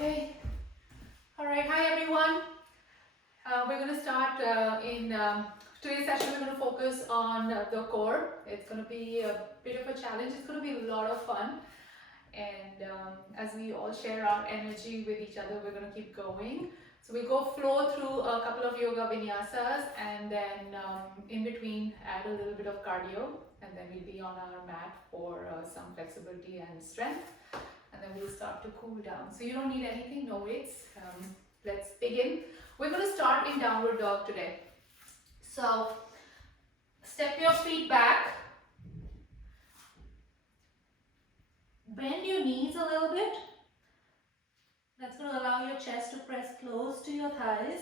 Okay. All right. Hi, everyone. We're going to start in today's session. We're going to focus on the core. It's going to be a bit of a challenge. It's going to be a lot of fun. And as we all share our energy with each other, we're going to keep going. So we go flow through a couple of yoga vinyasas, and then in between add a little bit of cardio, and then we'll be on our mat for some flexibility and strength, and then we'll start to cool down. So you don't need anything, no weights. Let's begin. We're going to start in downward dog today. So step your feet back, bend your knees a little bit. That's going to allow your chest to press close to your thighs.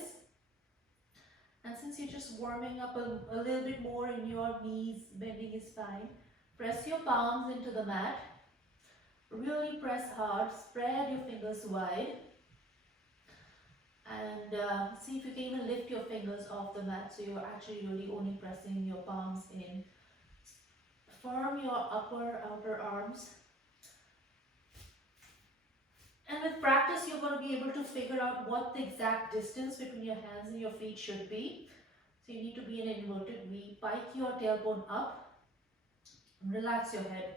And since you're just warming up a little bit more in your knees, bending is fine. Press your palms into the mat. Really press hard, spread your fingers wide. And see if you can even lift your fingers off the mat so you're actually really only pressing your palms in. Firm your outer arms. And with practice, you're going to be able to figure out what the exact distance between your hands and your feet should be. So you need to be in an inverted V. Pike your tailbone up. Relax your head.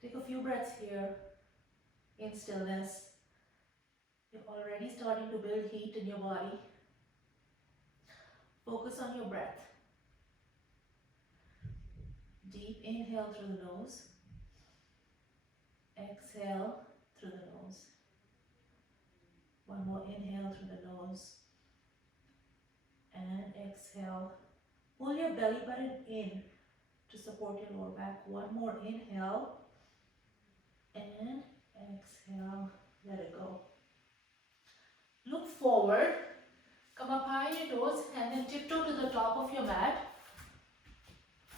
Take a few breaths here in stillness. You're already starting to build heat in your body. Focus on your breath. Deep inhale through the nose. Exhale through the nose. One more inhale through the nose. And exhale. Pull your belly button in to support your lower back. One more inhale. And exhale. Let it go. Look forward. Come up high on your toes and then tiptoe to the top of your mat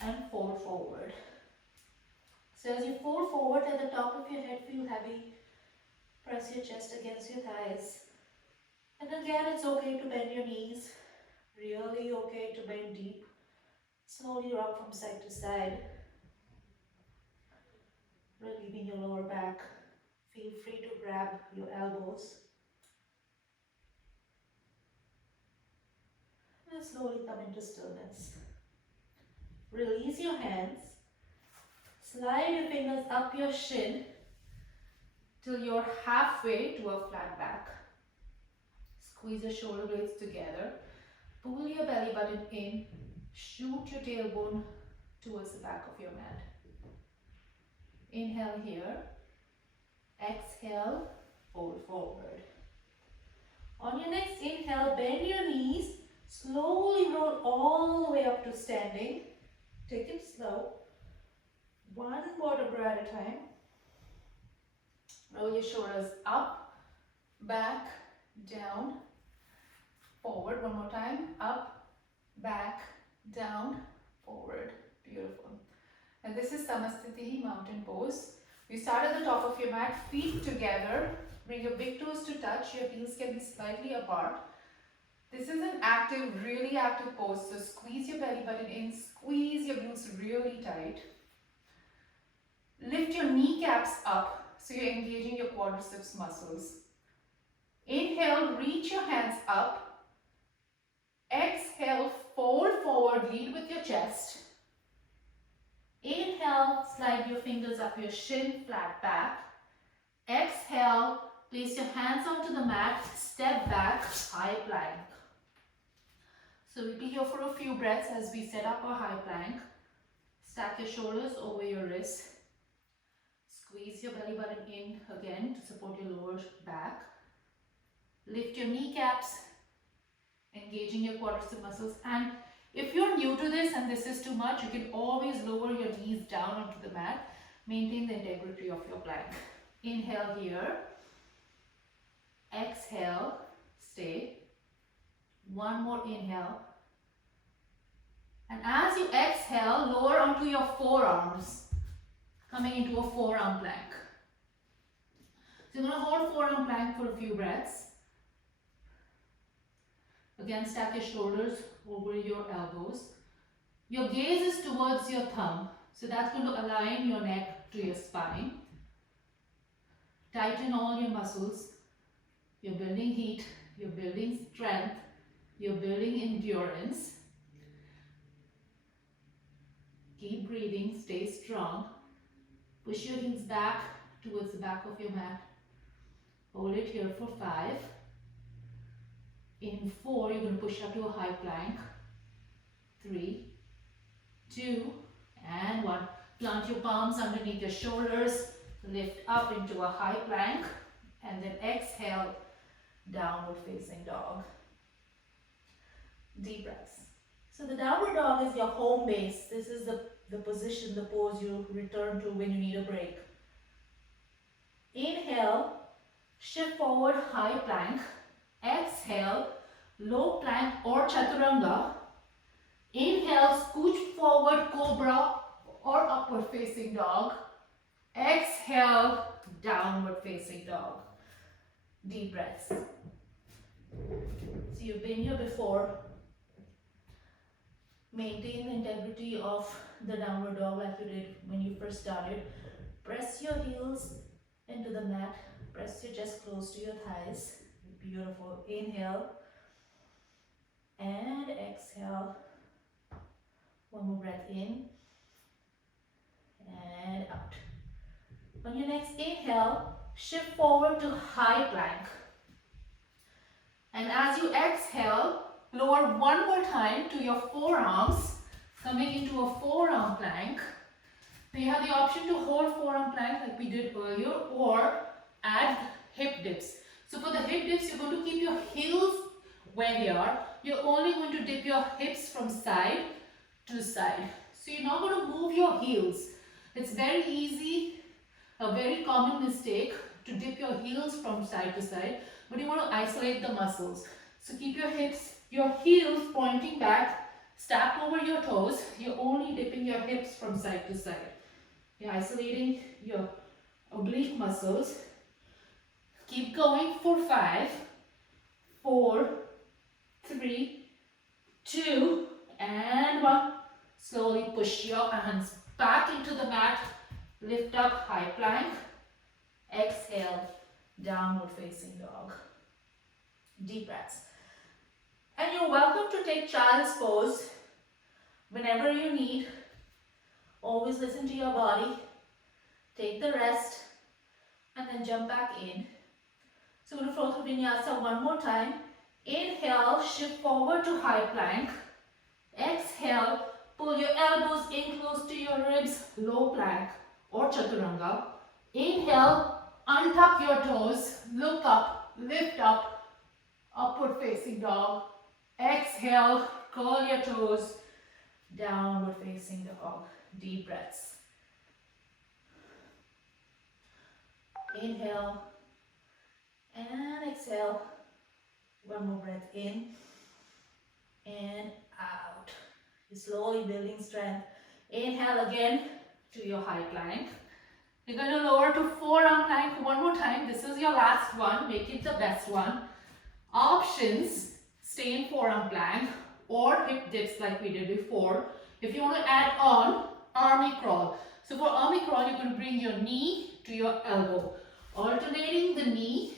and fold forward. So as you fold forward, at the top of your head feel heavy. Press your chest against your thighs. And again, it's okay to bend your knees. Really okay to bend deep. Slowly rock from side to side. Relieving your lower back. Feel free to grab your elbows. And slowly come into stillness. Release your hands. Slide your fingers up your shin till you're halfway to a flat back. Squeeze your shoulder blades together. Pull your belly button in. Shoot your tailbone towards the back of your mat. Inhale here. Exhale, fold forward. On your next inhale, bend your knees. Slowly roll all the way up to standing. Take it slow. One vertebra at a time. Roll your shoulders up, back, down, forward. One more time. Up, back, down, forward. Beautiful. And this is Samasthiti, mountain pose. You start at the top of your mat, feet together. Bring your big toes to touch. Your heels can be slightly apart. This is an active, really active pose. So squeeze your belly button in, squeeze your glutes really tight. Lift your kneecaps up so you're engaging your quadriceps muscles. Inhale, reach your hands up. Exhale, fold forward, lead with your chest. Inhale, slide your fingers up your shin, flat back. Exhale, place your hands onto the mat, step back, high plank. So we'll be here for a few breaths as we set up our high plank. Stack your shoulders over your wrists. Squeeze your belly button in again to support your lower back. Lift your kneecaps, engaging your quadricep muscles. And if you're new to this and this is too much, you can always lower your knees down onto the mat. Maintain the integrity of your plank. Inhale here. Exhale, stay. One more inhale. And as you exhale, lower onto your forearms, coming into a forearm plank. So you're going to hold forearm plank for a few breaths. Again, stack your shoulders over your elbows. Your gaze is towards your thumb. So that's going to align your neck to your spine. Tighten all your muscles. You're building heat, you're building strength, you're building endurance. Keep breathing, stay strong. Push your heels back towards the back of your mat. Hold it here for 5. In 4, you're going to push up to a high plank. 3, 2, and 1. Plant your palms underneath your shoulders. Lift up into a high plank. And then exhale, downward facing dog. Deep breaths. So the downward dog is your home base. This is the position, the pose you return to when you need a break. Inhale, shift forward, high plank. Exhale, low plank or chaturanga. Inhale, scooch forward, cobra or upward facing dog. Exhale, downward facing dog. Deep breaths. So you've been here before. Maintain the integrity of the downward dog like you did when you first started. Press your heels into the mat. Press your chest close to your thighs. Beautiful. Inhale and exhale. One more breath in and out. On your next inhale, shift forward to high plank. And as you exhale, lower one more time to your forearms, coming into a forearm plank. Now you have the option to hold forearm plank like we did earlier or add hip dips. So for the hip dips, you're going to keep your heels where they are. You're only going to dip your hips from side to side. So you're not going to move your heels. It's very easy, a very common mistake to dip your heels from side to side, but you want to isolate the muscles. So keep your hips, your heels pointing back, stacked over your toes. You're only dipping your hips from side to side. You're isolating your oblique muscles. Keep going for 5, 4, 3, 2, and 1. Slowly push your hands back into the mat. Lift up, high plank. Exhale, downward facing dog. Deep breaths. And you're welcome to take child's pose whenever you need. Always listen to your body. Take the rest and then jump back in. So we're going to flow through vinyasa one more time. Inhale, shift forward to high plank. Exhale, pull your elbows in close to your ribs, low plank or chaturanga. Inhale, untuck your toes, look up, lift up, upward facing dog. Exhale, curl your toes, downward facing dog. Deep breaths. Inhale and exhale. One more breath in and out. You're slowly building strength. Inhale again to your high plank. You're going to lower to forearm plank one more time. This is your last one. Make it the best one. Options, stay in forearm plank or hip dips like we did before. If you want to add on, army crawl. So for army crawl, you're going to bring your knee to your elbow. Alternating the knee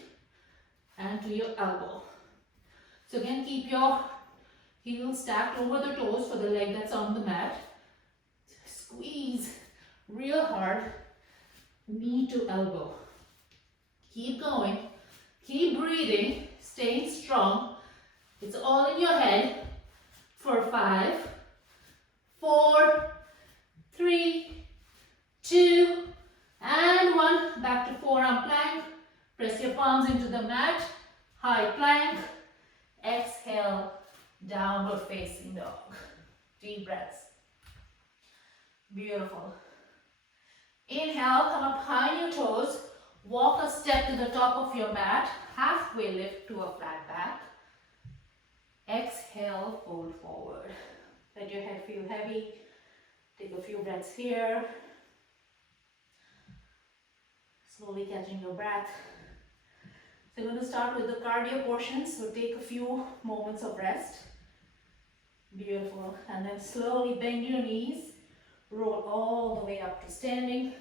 and to your elbow. So again, keep your heels stacked over the toes for the leg that's on the mat. Squeeze real hard, knee to elbow. Keep going, keep breathing, staying strong. It's all in your head for 5, 4, 3, 2, and 1. Back to forearm plank. Press your palms into the mat. High plank. Exhale, downward facing dog. Deep breaths. Beautiful. Inhale, come up high on your toes. Walk a step to the top of your mat. Halfway lift to a flat back. Exhale, fold forward. Let your head feel heavy. Take a few breaths here. Slowly catching your breath. So we're going to start with the cardio portion. So take a few moments of rest. Beautiful. And then slowly bend your knees. Roll all the way up to standing.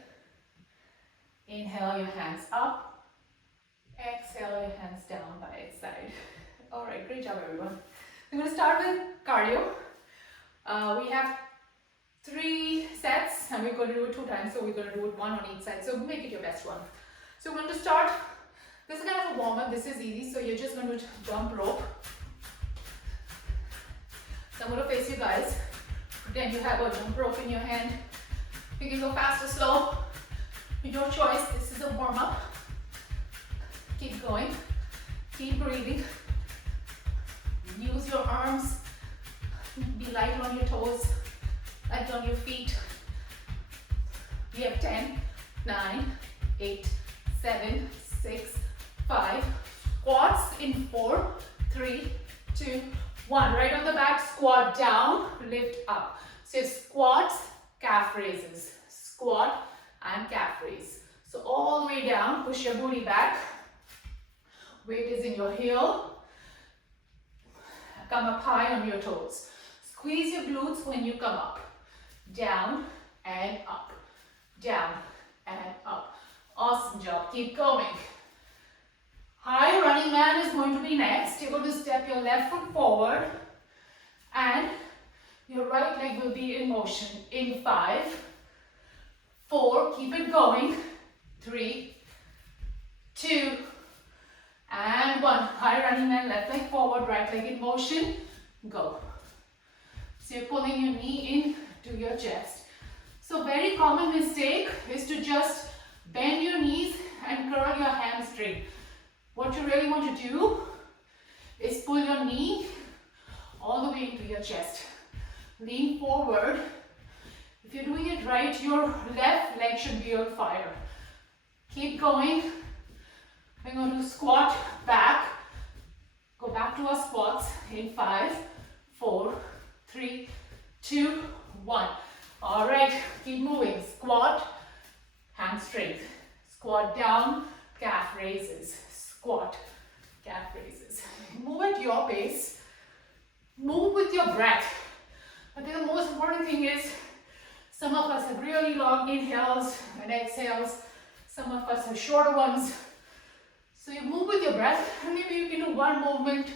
Inhale your hands up. Exhale. exhale, your hands down by its side. All right, great job, everyone. I'm going to start with cardio. We have 3 sets and we're going to do it 2 times, so we're going to do it 1 on each side. So make it your best one. So we're going to start. This is kind of a warm up. This is easy. So you're just going to jump rope. So I'm going to face you guys. Then you have a jump rope in your hand. You can go fast or slow. Your choice. This is a warm up. Keep going. Keep breathing. Use your arms. Be light on your toes. Light on your feet. We have 10, 9, 8, 7, 6, 5. Squats in 4, 3, 2, 1. Right on the back, squat down, lift up. So squats, calf raises. Squat and calf raise. So all the way down, push your booty back. Weight is in your heel. Come up high on your toes. Squeeze your glutes when you come up. Down and up. Down and up. Awesome job. Keep going. High running man is going to be next. You're going to step your left foot forward and your right leg will be in motion. In 5, 4, keep it going. 3, 2, and 1. High running man, left leg forward, right leg in motion. Go. So you're pulling your knee in to your chest. So very common mistake is to just bend your knees and curl your hamstring. What you really want to do is pull your knee all the way into your chest. Lean forward. If you're doing it right, your left leg should be on fire. Keep going. We're going to squat back. Go back to our squats in 5, 4, 3, 2, 1. All right, keep moving. Squat, hand strength. Squat down, calf raises. Squat, calf raises. Move at your pace. Move with your breath. I think the most important thing is some of us have really long inhales and exhales. Some of us have shorter ones. So you move with your breath. Maybe you can do 1 movement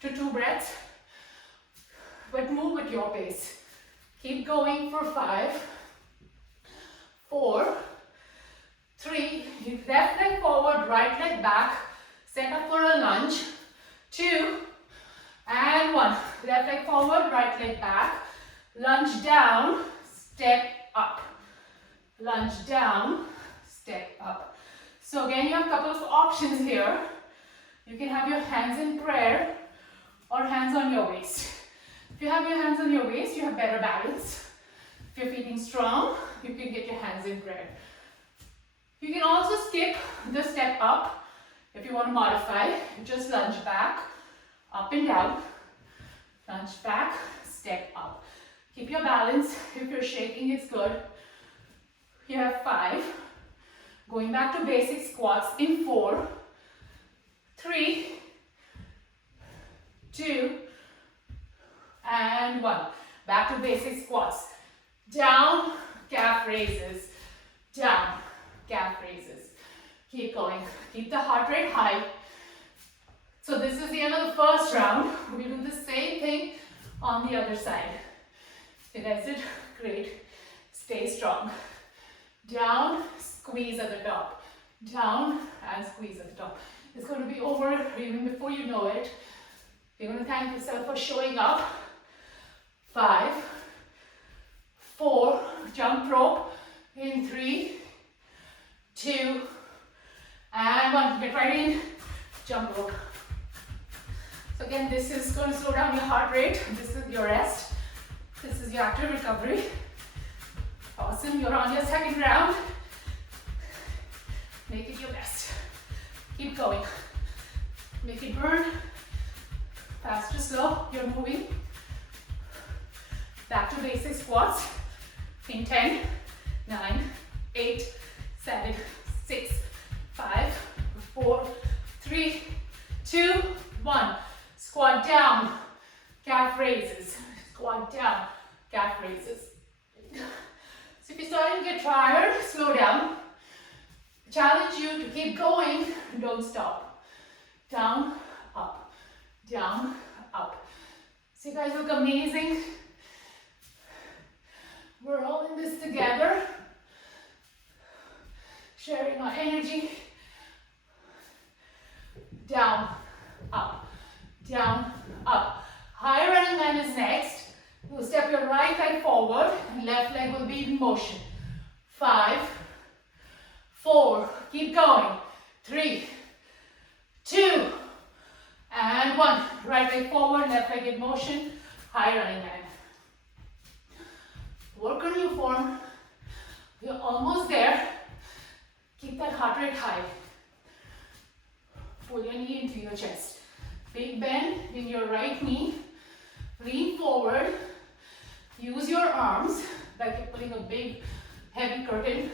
to 2 breaths. But move at your pace. Keep going for 5, 4, 3, left leg forward, right leg back. Set up for a lunge. 2, and 1. Left leg forward, right leg back. Lunge down, step up. Lunge down, step up. So again, you have a couple of options here. You can have your hands in prayer or hands on your waist. If you have your hands on your waist, you have better balance. If you're feeling strong, you can get your hands in prayer. You can also skip the step up. If you want to modify, just lunge back, up and down. Lunge back, step up. Keep your balance. If you're shaking, it's good. You have 5. Going back to basic squats in 4, 3, 2, and 1. Back to basic squats. Down, calf raises. Down, calf raises. Keep going. Keep the heart rate high. So this is the end of the first round. We do the same thing on the other side. You guys did great. Stay strong. Down, squeeze at the top. Down and squeeze at the top. It's going to be over even before you know it. You're going to thank yourself for showing up. 5, 4, jump rope in 3, 2, and 1. Get right in, jump rope. So again, this is going to slow down your heart rate. This is your rest. This is your active recovery. Awesome, you're on your second round. Make it your best. Keep going. Make it burn. Fast or slow, you're moving. Back to basic squats in 10, 9, 8, 7, 6, 5, 4, 3, 2, 1. Squat down, calf raises. Squat down, calf raises. So if you're starting to get tired, slow down. Challenge you to keep going, don't stop. down, up, down, up. So you guys look amazing. We're all in this together, sharing our energy. Down, up, down, up. High running man is next. You'll step your right leg forward and left leg will be in motion. 5, 4, keep going. 3, 2, and 1. Right leg forward, left leg in motion. High running man. Work on your form. You're almost there. Keep that heart rate high. Pull your knee into your chest. Big bend in your right knee. Lean forward. Use your arms like you're pulling a big heavy curtain.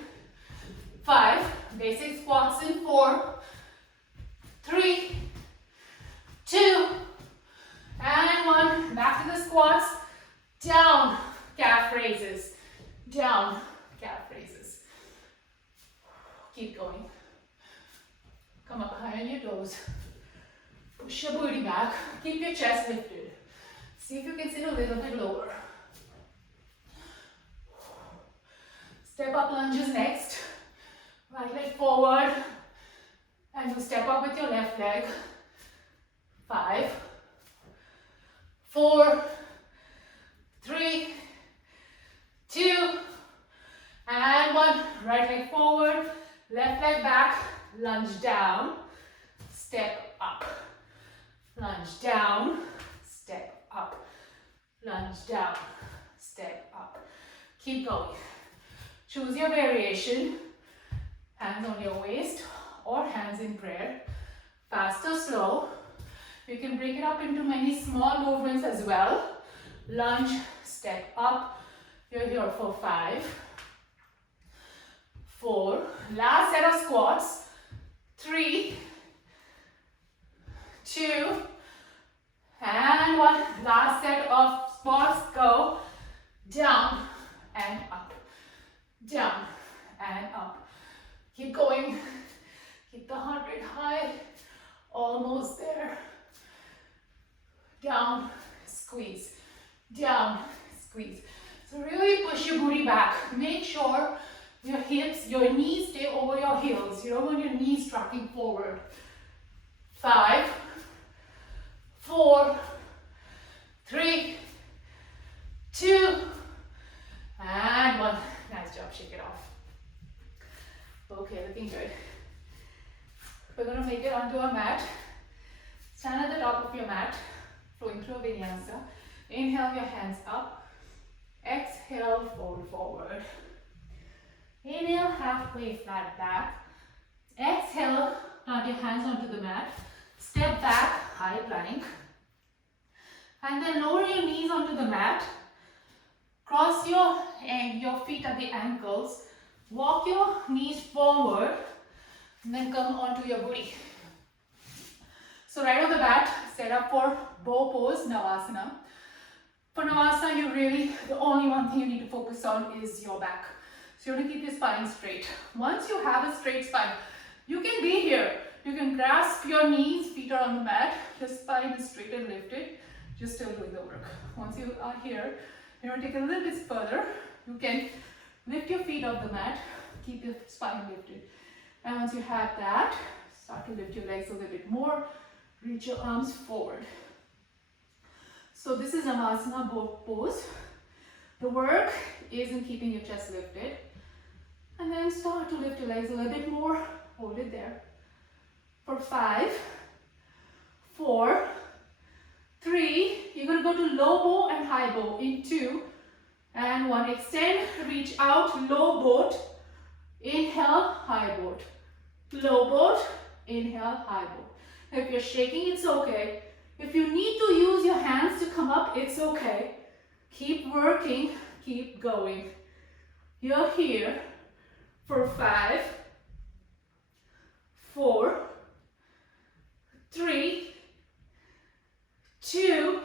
5, basic squats in 4, 3, 2, and 1. Back to the squats. Down, calf raises. Down, calf raises. Keep going. Come up high on your toes. Push your booty back. Keep your chest lifted. See if you can sit a little bit lower. Step up lunges next. Right leg forward. And you step up with your left leg. 5, 4, 3, 2, and 1. Right leg forward. Left leg back. Lunge down. Step up. Lunge down. Step up. Lunge down. Step up. Keep going. Choose your variation. Hands on your waist or hands in prayer. Fast or slow. You can break it up into many small movements as well. Lunge, step up. You're here for 5, 4. Last set of squats. 3, 2, and 1. Last set of squats. Go down and up. Down and up. Keep going. Keep the heart rate high. Almost there. Down, squeeze. Down, squeeze. So really push your booty back. Make sure your hips, your knees stay over your heels. You don't want your knees tracking forward. 5, 4, 3, 2, and 1. Nice job, shake it off. Okay, looking good. We're going to make it onto our mat. Stand at the top of your mat, flowing through a vinyasa. Inhale your hands up. Exhale, fold forward. Inhale, halfway flat back. Exhale, plant your hands onto the mat. Step back, high plank. And then lower your knees onto the mat. Cross your feet at the ankles. Walk your knees forward. And then come onto your booty. So right off the bat, set up for bow pose, Navasana. For Navasana, the only one thing you need to focus on is your back. So you want to keep your spine straight. Once you have a straight spine, you can be here. You can grasp your knees, feet are on the mat, your spine is straight and lifted. You're still doing the work. Once you are here, you want to take a little bit further. You can lift your feet off the mat, keep your spine lifted. And once you have that, start to lift your legs a little bit more. Reach your arms forward. So this is Navasana bow pose. The work is in keeping your chest lifted. And then start to lift your legs a little bit more. Hold it there. For 5, 4, 3. You're going to go to low bow and high bow in 2 and 1. Extend, reach out, low boat. Inhale, high boat. Low boat, inhale, high boat. If you're shaking, it's okay. If you need to use your hands to come up, it's okay. Keep working, keep going. You're here for 5, 4, 3, 2,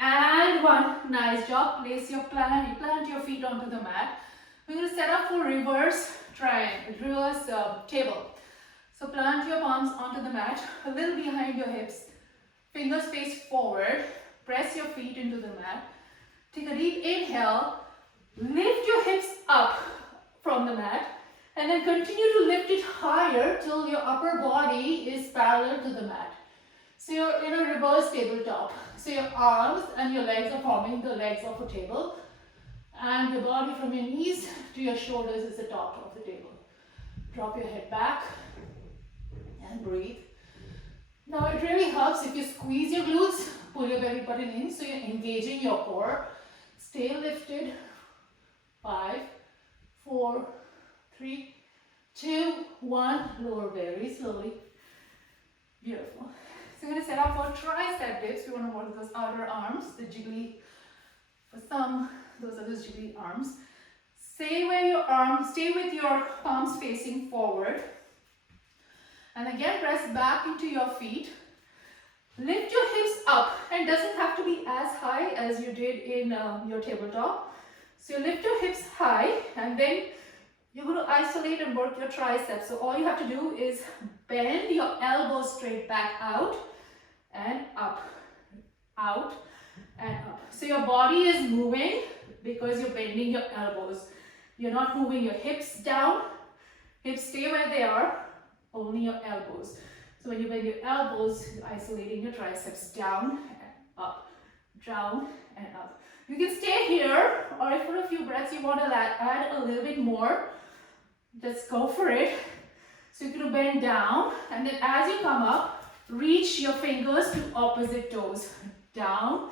and 1. Nice job. Place your plant your feet onto the mat. We're going to set up for reverse triangle, reverse table. So plant your palms onto the mat, a little behind your hips, fingers face forward, press your feet into the mat. Take a deep inhale, lift your hips up from the mat, and then continue to lift it higher till your upper body is parallel to the mat. So you're in a reverse tabletop. So your arms and your legs are forming the legs of a table, and your body from your knees to your shoulders is the top of the table. Drop your head back and breathe. Now it really helps if you squeeze your glutes, pull your belly button in so you're engaging your core. Stay lifted. 5, 4, 3, 2, 1. Lower very slowly. Beautiful. So we're going to set up for tricep dips. We want to work those outer arms, the jiggly. For some, those are those jiggly arms. Stay with your palms facing forward. And again, press back into your feet. Lift your hips up, and it doesn't have to be as high as you did in your tabletop. So you lift your hips high, and then you're going to isolate and work your triceps. So all you have to do is bend your elbows straight back out and up, out and up. So your body is moving because you're bending your elbows. You're not moving your hips down. Hips stay where they are, only your elbows. So when you bend your elbows, you're isolating your triceps down and up, down and up. You can stay here, or if for a few breaths you want to add a little bit more, just go for it. So you're going to bend down, and then as you come up, reach your fingers to opposite toes. Down,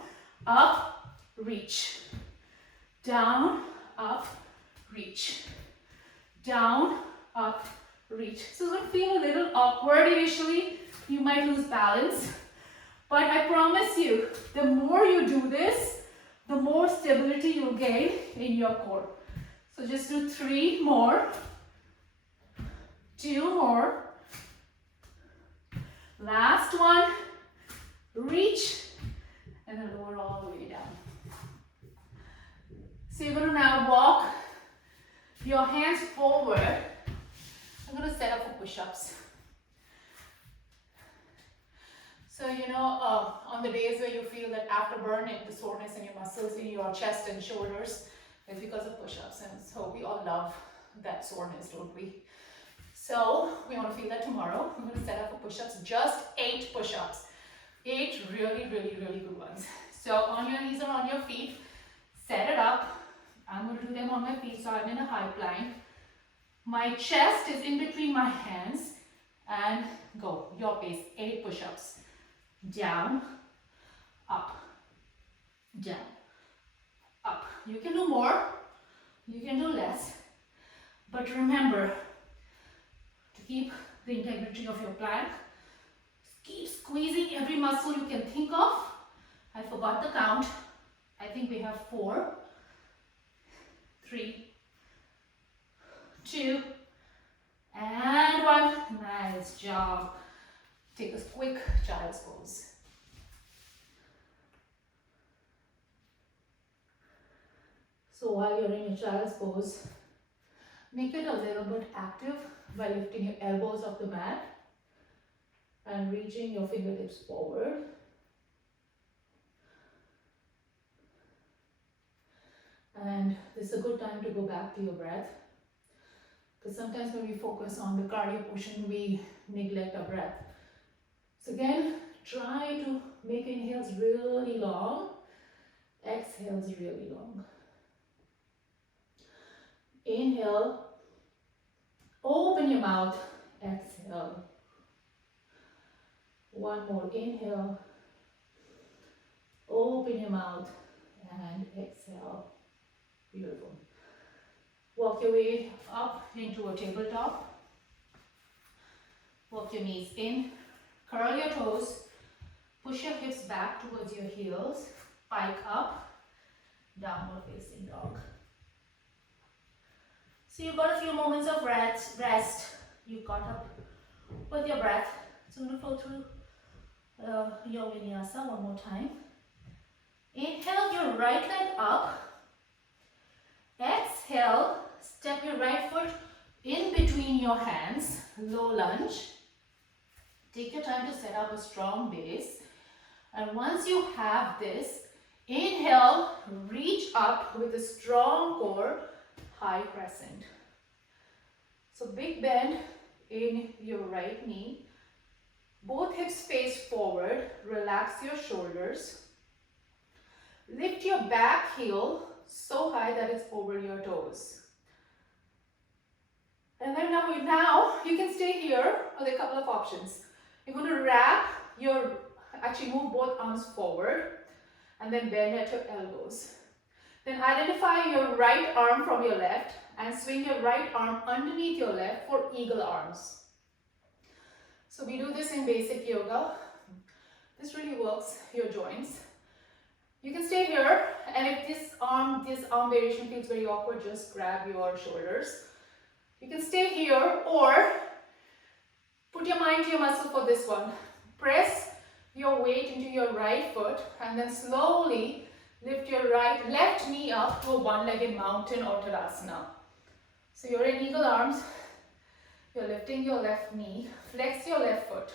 up, reach. Down, up, reach. Down, up, reach. So it's going to feel a little awkward initially. You might lose balance. But I promise you, the more you do this, the more stability you'll gain in your core. So just do 3 more. 2 more. Last one. Reach. And then lower all the way down. So you're going to now walk your hands forward. I'm going to set up for push-ups. So, on the days where you feel that afterburn and the soreness in your muscles in your chest and shoulders, it's because of push-ups. And so we all love that soreness, don't we? So we want to feel that tomorrow. I'm going to set up for push-ups, just 8 push-ups. 8 really, really, really good ones. So on your knees or on your feet, set it up. I'm going to do them on my feet, so I'm in a high plank. My chest is in between my hands, and go, your pace, 8 push-ups. Down, up, down, up. You can do more, you can do less, but remember to keep the integrity of your plank. Keep squeezing every muscle you can think of. I forgot the count. I think we have 4, 3, 2, and 1. Nice job. Take a quick child's pose. So while you're in your child's pose, make it a little bit active by lifting your elbows off the mat and reaching your fingertips forward. And this is a good time to go back to your breath, because sometimes when we focus on the cardio portion, we neglect our breath. So again, try to make inhales really long, exhales really long. Inhale, open your mouth, exhale. One more, inhale, open your mouth and exhale. Beautiful. Walk your way up into a tabletop. Walk your knees in. Curl your toes, push your hips back towards your heels, pike up, downward facing dog. So you've got a few moments of rest. You caught up with your breath. So I'm going to flow through your vinyasa one more time. Inhale your right leg up. Exhale, step your right foot in between your hands, low lunge. Take your time to set up a strong base. And once you have this, inhale, reach up with a strong core, high crescent. So big bend in your right knee. Both hips face forward. Relax your shoulders. Lift your back heel so high that it's over your toes. And then now you can stay here. Or there are a couple of options. You're going to actually move both arms forward and then bend at your elbows. Then identify your right arm from your left and swing your right arm underneath your left for eagle arms. So we do this in basic yoga. This really works your joints. You can stay here, and if this arm variation feels very awkward, just grab your shoulders. You can stay here or put your mind to your muscle for this one. Press your weight into your right foot and then slowly lift your left knee up to a one-legged mountain or Tadasana. So you're in eagle arms, you're lifting your left knee, flex your left foot.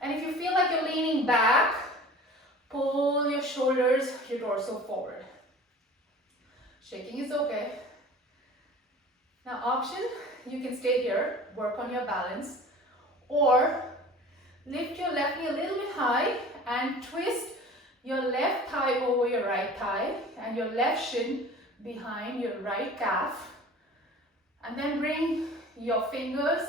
And if you feel like you're leaning back, pull your shoulders, your torso forward. Shaking is okay. Now option, you can stay here, work on your balance, or lift your left knee a little bit high and twist your left thigh over your right thigh and your left shin behind your right calf. And then bring your fingers,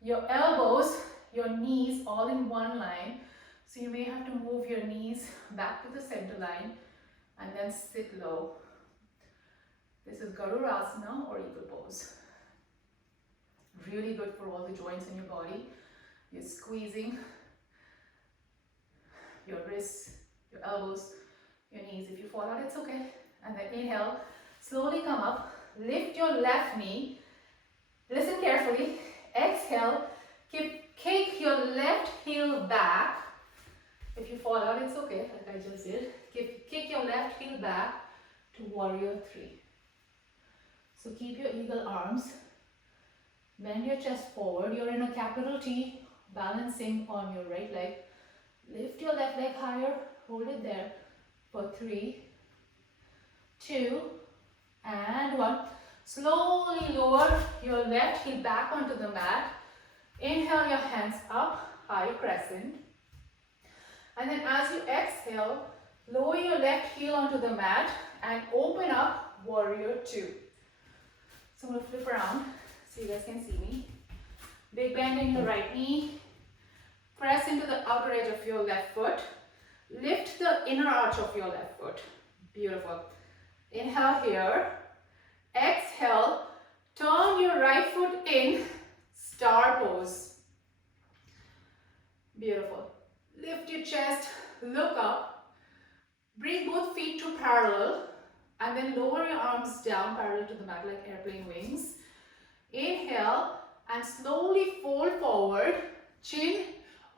your elbows, your knees all in one line. So you may have to move your knees back to the center line and then sit low. This is Garurasana or Eagle Pose. Really good for all the joints in your body. You're squeezing your wrists, your elbows, your knees. If you fall out, it's okay. And then inhale, slowly come up, lift your left knee. Listen carefully. Exhale, kick your left heel back. If you fall out, it's okay, like I just did. Kick your left heel back to warrior three. So keep your eagle arms. Bend your chest forward. You're in a capital T, balancing on your right leg. Lift your left leg higher. Hold it there for 3, 2, and 1. Slowly lower your left heel back onto the mat. Inhale your hands up, high crescent. And then as you exhale, lower your left heel onto the mat and open up warrior two. So I'm going to flip around so you guys can see me. Big bend in your right knee. Press into the outer edge of your left foot. Lift the inner arch of your left foot. Beautiful. Inhale here. Exhale. Turn your right foot in. Star pose. Beautiful. Lift your chest. Look up. Bring both feet to parallel. And then lower your arms down parallel to the mat like airplane wings. Inhale and slowly fold forward. Chin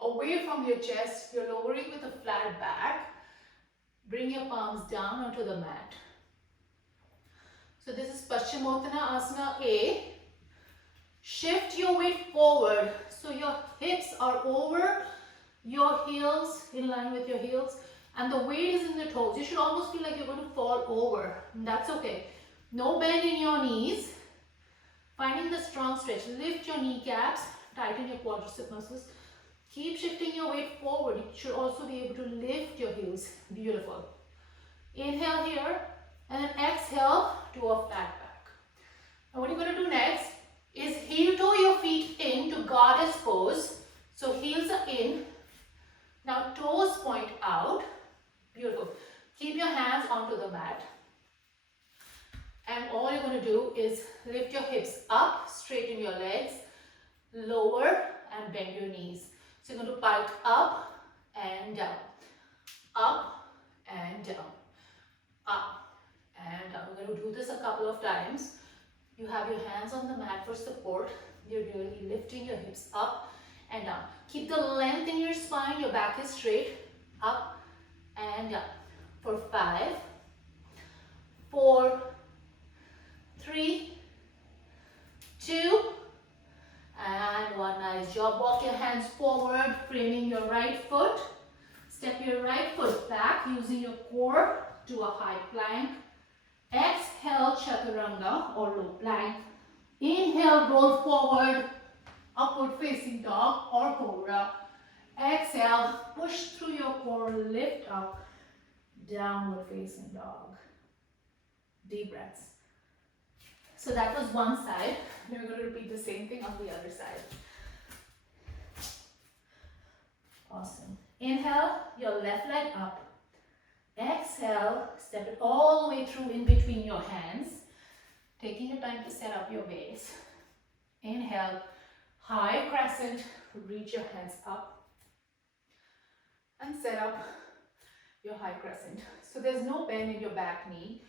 away from your chest. You're lowering with a flat back. Bring your palms down onto the mat. So this is Paschimottanasana Asana A. Shift your weight forward. So your hips are over your heels, in line with your heels. And the weight is in the toes. You should almost feel like you're going to fall over. And that's okay. No bend in your knees. Finding the strong stretch. Lift your kneecaps. Tighten your quadricep muscles. Keep shifting your weight forward. You should also be able to lift your heels. Beautiful. Inhale here. And then exhale to a flat back. Now what you're going to do next is heel toe your feet into goddess pose. So heels are in. Now toes point out. Beautiful. Keep your hands onto the mat. And all you're going to do is lift your hips up, straighten your legs, lower and bend your knees. So you're going to pike up and down, up and down, up and down. We're going to do this a couple of times. You have your hands on the mat for support. You're really lifting your hips up and down. Keep the length in your spine. Your back is straight. Up and down. For 5, 4, 3, 2, And one nice job. Walk your hands forward, framing your right foot. Step your right foot back, using your core to a high plank. Exhale, chaturanga or low plank. Inhale, roll forward, upward facing dog or cobra. Exhale, push through your core, lift up, downward facing dog. Deep breaths. So that was one side. We're going to repeat the same thing on the other side. Awesome. Inhale, your left leg up. Exhale, step it all the way through in between your hands. Taking your time to set up your base. Inhale, high crescent, reach your hands up. And set up your high crescent. So there's no bend in your back knee.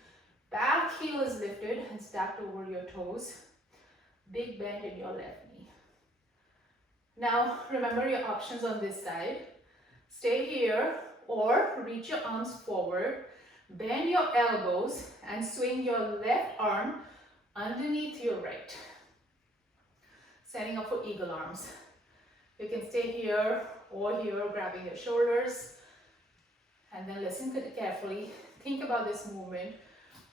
Back heel is lifted and stacked over your toes. Big bend in your left knee. Now remember your options on this side. Stay here or reach your arms forward. Bend your elbows and swing your left arm underneath your right. Setting up for eagle arms. You can stay here or here, grabbing your shoulders. And then listen carefully. Think about this movement.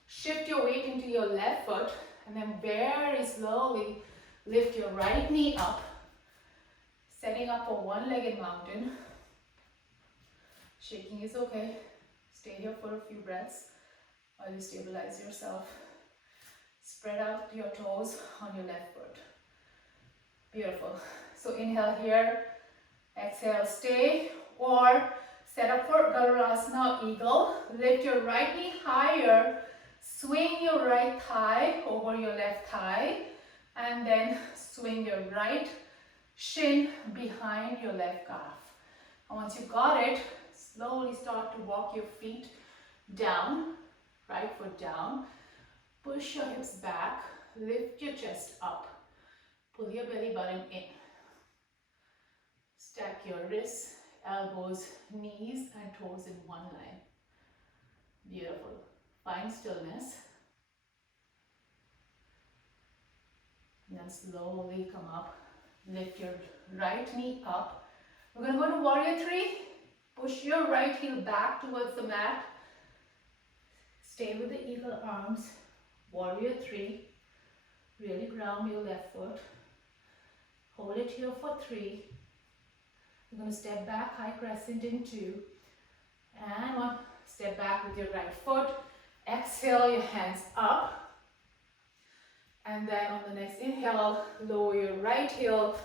Shift your weight into your left foot and then very slowly lift your right knee up. Setting up for one-legged mountain. Shaking is okay. Stay here for a few breaths while you stabilize yourself. Spread out your toes on your left foot. Beautiful. So inhale here. Exhale, stay or set up for Garurasana Eagle. Lift your right knee higher. Swing your right thigh over your left thigh. And then swing your right shin behind your left calf. And once you got it, slowly start to walk your feet down. Right foot down. Push your hips back. Lift your chest up. Pull your belly button in. Stack your wrists, elbows, knees, and toes in one line. Beautiful. Find stillness. And then slowly come up. Lift your right knee up. We're going to go to warrior three. Push your right heel back towards the mat. Stay with the eagle arms. Warrior three. Really ground your left foot. Hold it here for three. You're going to step back, high crescent in two. And one. Step back with your right foot. Exhale your hands up. And then on the next inhale, lower your right heel.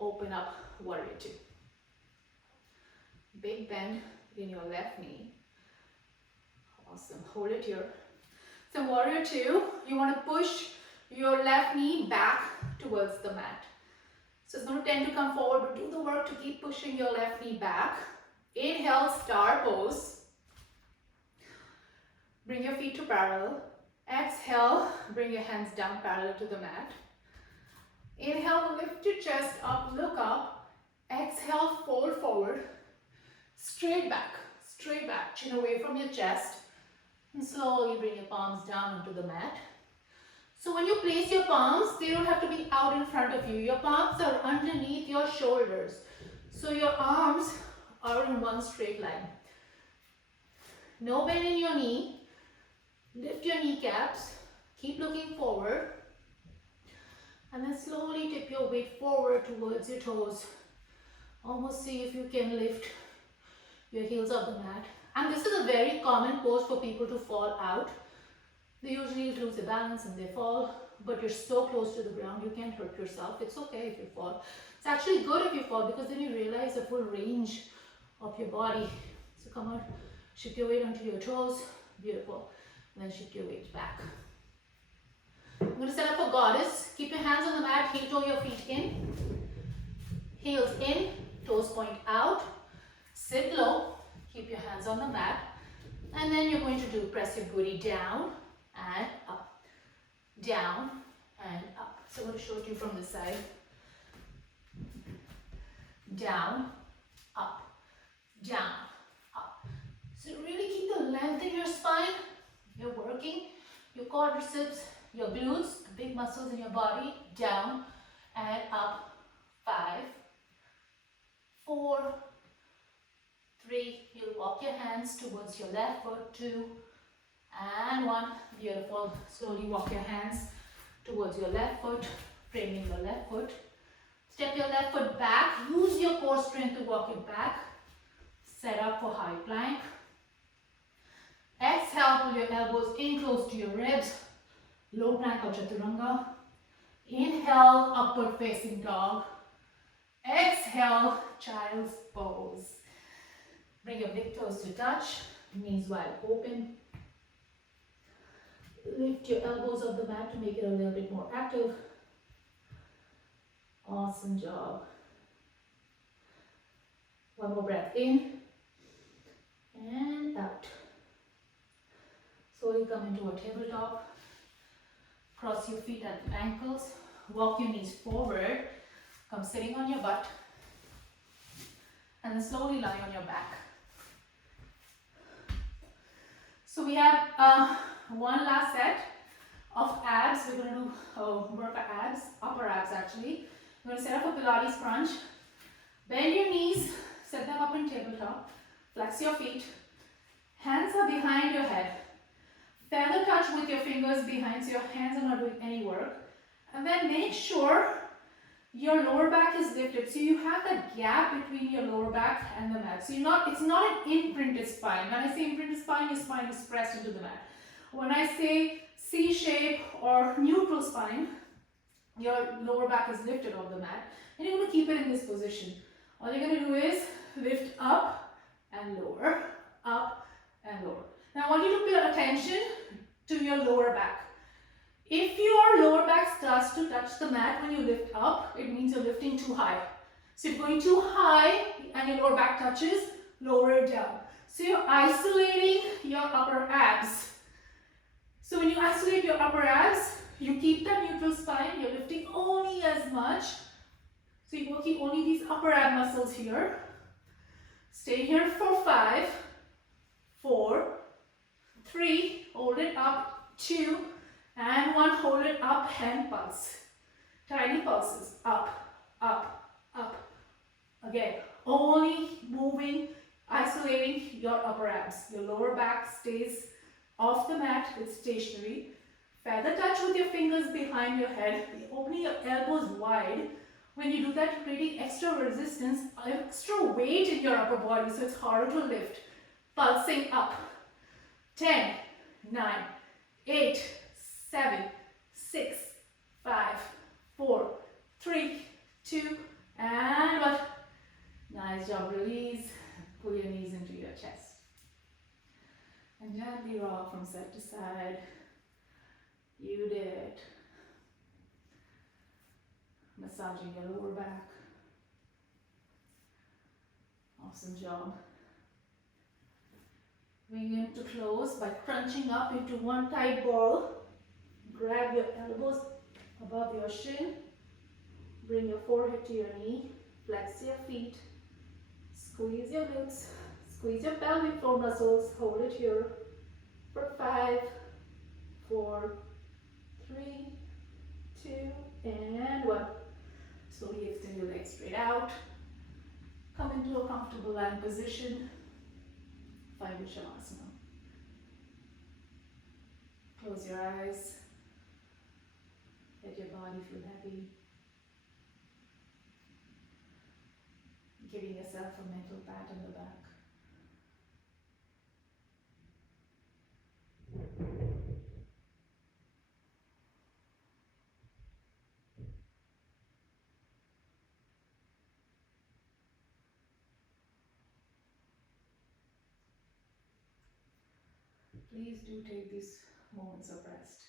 Open up warrior two. Big bend in your left knee. Awesome. Hold it here. So warrior two, you want to push your left knee back towards the mat. So it's going to tend to come forward, but do the work to keep pushing your left knee back. Inhale, star pose. Bring your feet to parallel. Exhale, bring your hands down parallel to the mat. Inhale, lift your chest up, look up. Exhale, fold forward. Straight back, chin away from your chest. And slowly bring your palms down into the mat. So when you place your palms, they don't have to be out in front of you. Your palms are underneath your shoulders. So your arms are in one straight line. No bend in your knee. Lift your kneecaps. Keep looking forward. And then slowly tip your weight forward towards your toes. Almost see if you can lift your heels off the mat. And this is a very common pose for people to fall out. They usually lose their balance and they fall, but you're so close to the ground, you can't hurt yourself. It's okay if you fall. It's actually good if you fall because then you realize the full range of your body. So come on, shift your weight onto your toes. Beautiful. And then shift your weight back. I'm going to set up for goddess. Keep your hands on the mat, heel toe your feet in. Heels in, toes point out. Sit low, keep your hands on the mat. And then you're going to do press your booty down and up. Down and up. So I'm going to show it to you from this side. Down, up, down, up. So really keep the length in your spine. You're working your quadriceps, your glutes, the big muscles in your body. Down and up, 5, 4, 3. You'll walk your hands towards your left foot. 2 and 1. Beautiful. Slowly walk your hands towards your left foot, framing your left foot. Step your left foot back. Use your core strength to walk it back. Set up for high plank. Exhale, pull your elbows in close to your ribs. Low plank or chaturanga. Inhale, upward facing dog. Exhale, child's pose. Bring your big toes to touch, knees wide open. Lift your elbows off the mat to make it a little bit more active. Awesome job. One more breath in and out. Slowly come into a tabletop. Cross your feet at the ankles. Walk your knees forward. Come sitting on your butt. And then slowly lie on your back. So we have one last set of abs. We're going to do work our abs, upper abs actually. We're going to set up a Pilates crunch. Bend your knees, set them up in tabletop. Flex your feet. Hands are behind your head. Feather touch with your fingers behind so your hands are not doing any work. And then make sure your lower back is lifted. So you have that gap between your lower back and the mat. So it's not an imprinted spine. When I say imprinted spine, your spine is pressed into the mat. When I say C shape or neutral spine, your lower back is lifted off the mat. And you're going to keep it in this position. All you're going to do is lift up and lower, up and lower. Now I want you to pay attention to your lower back. If your lower back starts to touch the mat when you lift up, it means you're lifting too high. So if you're going too high and your lower back touches, lower it down. So you're isolating your upper abs. So when you isolate your upper abs, you keep that neutral spine, you're lifting only as much. So you're working only these upper ab muscles here. Stay here for 5, 4, 3, hold it up, 2, and 1, hold it up and pulse. Tiny pulses, up, up, up. Again, only moving, isolating your upper abs. Your lower back stays off the mat, it's stationary. Feather touch with your fingers behind your head, opening your elbows wide. When you do that, you're creating extra resistance, extra weight in your upper body, so it's harder to lift. Pulsing up. 10, 9, 8, 7, 6, 5, 4, 3, 2, and 1. Nice job. Release. Pull your knees into your chest. And gently rock from side to side. You did it. Massaging your lower back. Awesome job. Bring it to close by crunching up into one tight ball. Grab your elbows above your shin. Bring your forehead to your knee. Flex your feet. Squeeze your glutes. Squeeze your pelvic floor muscles. Hold it here for 5, 4, 3, 2, and 1. Slowly extend your legs straight out. Come into a comfortable lying position. Find your Shavasana. Close your eyes. Let your body feel happy. Giving yourself a mental pat on the back. Please do take these moments of rest,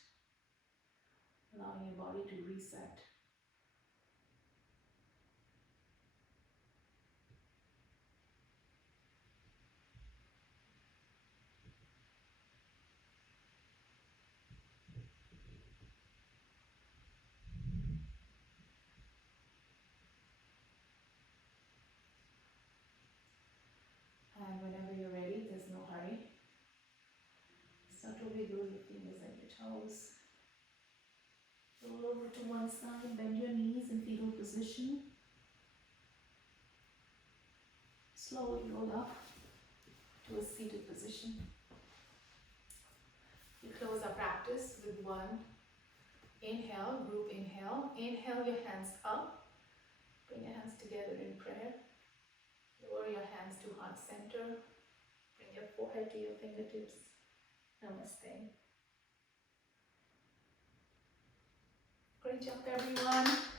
allowing your body to reset. And whenever you're ready, there's no hurry. Start to wiggle your fingers and your toes. Roll over to one side, bend your knees in fetal position. Slowly roll up to a seated position. We close our practice with one inhale, group inhale. Inhale your hands up. Bring your hands together in prayer. Lower your hands to heart center. Bring your forehead to your fingertips. Namaste. Great job, everyone.